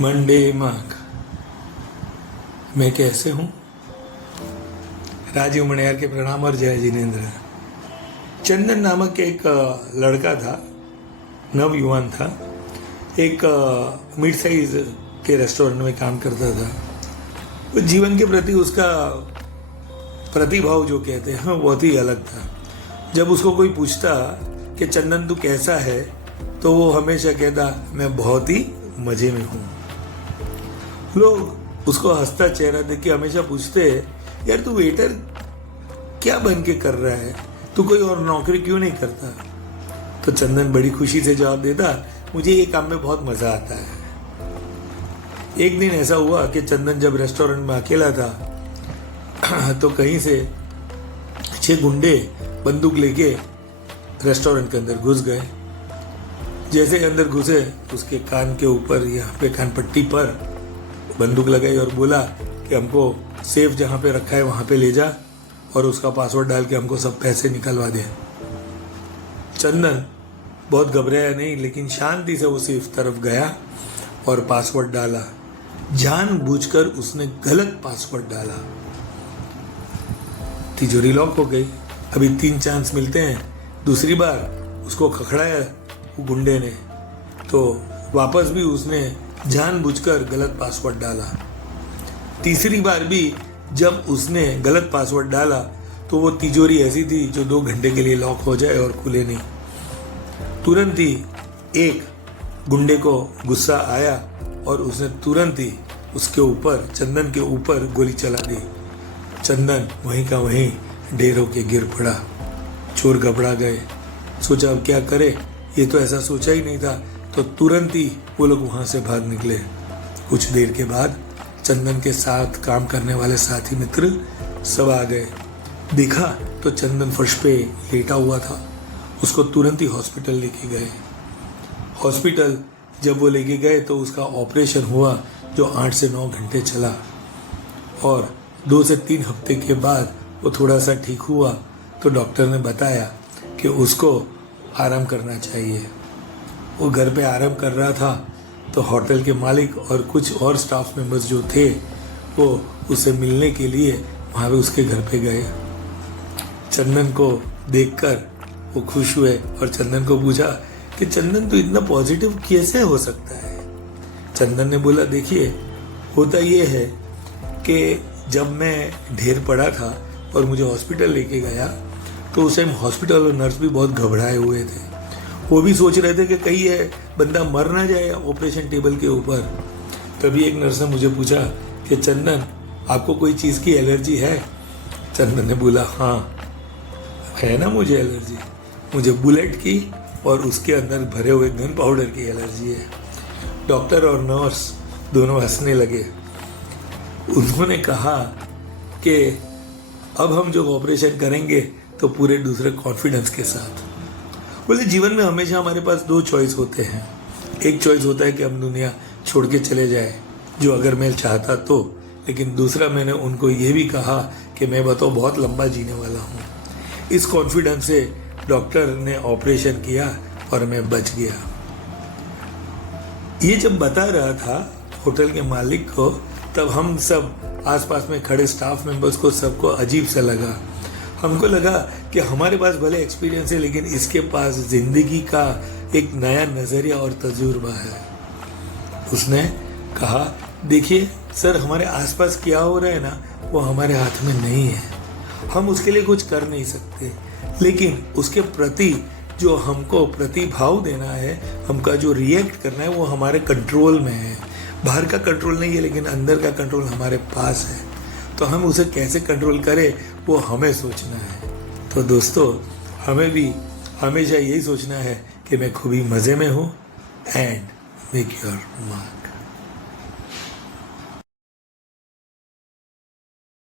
Monday mark. मैं कैसे हूँ? राजीव मणियार के प्रणाम और जय जिनेन्द्र। चंदन नामक एक लड़का था, नवयुवान था, एक मिड साइज के रेस्टोरेंट में काम करता था। वो जीवन के प्रति उसका प्रतिभाव जो कहते हैं बहुत ही अलग था। जब उसको कोई पूछता कि चंदन तू कैसा है, तो वो हमेशा कहता मैं बहुत ही मजे में हूँ। लोग उसको हंसता चेहरा देख के हमेशा पूछते यार तू वेटर क्या बन के कर रहा है, तू कोई और नौकरी क्यों नहीं करता? तो चंदन बड़ी खुशी से जवाब देता मुझे ये काम में बहुत मजा आता है। एक दिन ऐसा हुआ कि चंदन जब रेस्टोरेंट में अकेला था तो कहीं से 6 गुंडे बंदूक लेके रेस्टोरेंट के अंदर घुस गए। जैसे अंदर घुसे उसके कान के ऊपर यहाँ पे कान पट्टी पर बंदूक लगाई और बोला कि हमको सेफ जहाँ पे रखा है वहाँ पे ले जा और उसका पासवर्ड डाल के हमको सब पैसे निकलवा दे। चंदन बहुत घबराया नहीं, लेकिन शांति से वो सेफ तरफ गया और पासवर्ड डाला। जानबूझकर उसने गलत पासवर्ड डाला, तिजोरी लॉक हो गई। अभी 3 चांस मिलते हैं। दूसरी बार उसको खखड़ाया गुंडे ने, तो वापस भी उसने जानबूझकर गलत पासवर्ड डाला। तीसरी बार भी जब उसने गलत पासवर्ड डाला तो वो तिजोरी ऐसी थी जो 2 घंटे के लिए लॉक हो जाए और खुले नहीं। तुरंत ही एक गुंडे को गुस्सा आया और उसने तुरंत ही उसके ऊपर, चंदन के ऊपर गोली चला दी। चंदन वहीं का वहीं ढेर होके गिर पड़ा। चोर घबरा गए, सोचा अब क्या करे, ये तो ऐसा सोचा ही नहीं था। तो तुरंत ही वो लोग वहां से भाग निकले। कुछ देर के बाद चंदन के साथ काम करने वाले साथी मित्र सब आ गए। देखा तो चंदन फर्श पे लेटा हुआ था। उसको तुरंत ही हॉस्पिटल लेके गए। हॉस्पिटल जब वो लेके गए तो उसका ऑपरेशन हुआ जो 8 से 9 घंटे चला और 2 से 3 हफ्ते के बाद वो थोड़ा सा ठीक हुआ तो डॉक्टर ने बताया कि उसको आराम करना चाहिए। वो घर पे आराम कर रहा था तो होटल के मालिक और कुछ और स्टाफ मेंबर्स जो थे वो उसे मिलने के लिए वहाँ पे उसके घर पे गए। चंदन को देखकर वो खुश हुए और चंदन को पूछा कि चंदन तो इतना पॉजिटिव कैसे हो सकता है? चंदन ने बोला देखिए, होता ये है कि जब मैं ढेर पड़ा था और मुझे हॉस्पिटल लेके गया तो उस टाइम हॉस्पिटल और नर्स भी बहुत घबराए हुए थे। वो भी सोच रहे थे कि कहीं ये बंदा मर ना जाए ऑपरेशन टेबल के ऊपर। तभी एक नर्स ने मुझे पूछा कि चंदन आपको कोई चीज़ की एलर्जी है? चंदन ने बोला हाँ है ना, मुझे एलर्जी, मुझे बुलेट की और उसके अंदर भरे हुए गन पाउडर की एलर्जी है। डॉक्टर और नर्स दोनों हंसने लगे। उन्होंने कहा कि अब हम जो ऑपरेशन करेंगे तो पूरे दूसरे कॉन्फिडेंस के साथ। बोले जीवन में हमेशा हमारे पास 2 चॉइस होते हैं। एक चॉइस होता है कि हम दुनिया छोड़ के चले जाए, जो अगर मैं चाहता तो, लेकिन दूसरा मैंने उनको ये भी कहा कि मैं बताओ बहुत लंबा जीने वाला हूँ। इस कॉन्फिडेंस से डॉक्टर ने ऑपरेशन किया और मैं बच गया। ये जब बता रहा था होटल के मालिक को, तब हम सब आसपास में खड़े स्टाफ मेंबर्स को सबको अजीब सा लगा। हमको लगा कि हमारे पास भले एक्सपीरियंस है लेकिन इसके पास जिंदगी का एक नया नजरिया और तजुर्बा है। उसने कहा देखिए सर, हमारे आसपास क्या हो रहा है ना वो हमारे हाथ में नहीं है, हम उसके लिए कुछ कर नहीं सकते, लेकिन उसके प्रति जो हमको प्रतिभाव देना है, हमका जो रिएक्ट करना है वो हमारे कंट्रोल में है। बाहर का कंट्रोल नहीं है लेकिन अंदर का कंट्रोल हमारे पास है। तो हम उसे कैसे कंट्रोल करें वो हमें सोचना है। तो दोस्तों, हमें भी हमेशा यही सोचना है कि मैं खूब ही मज़े में हूँ। And make your mark.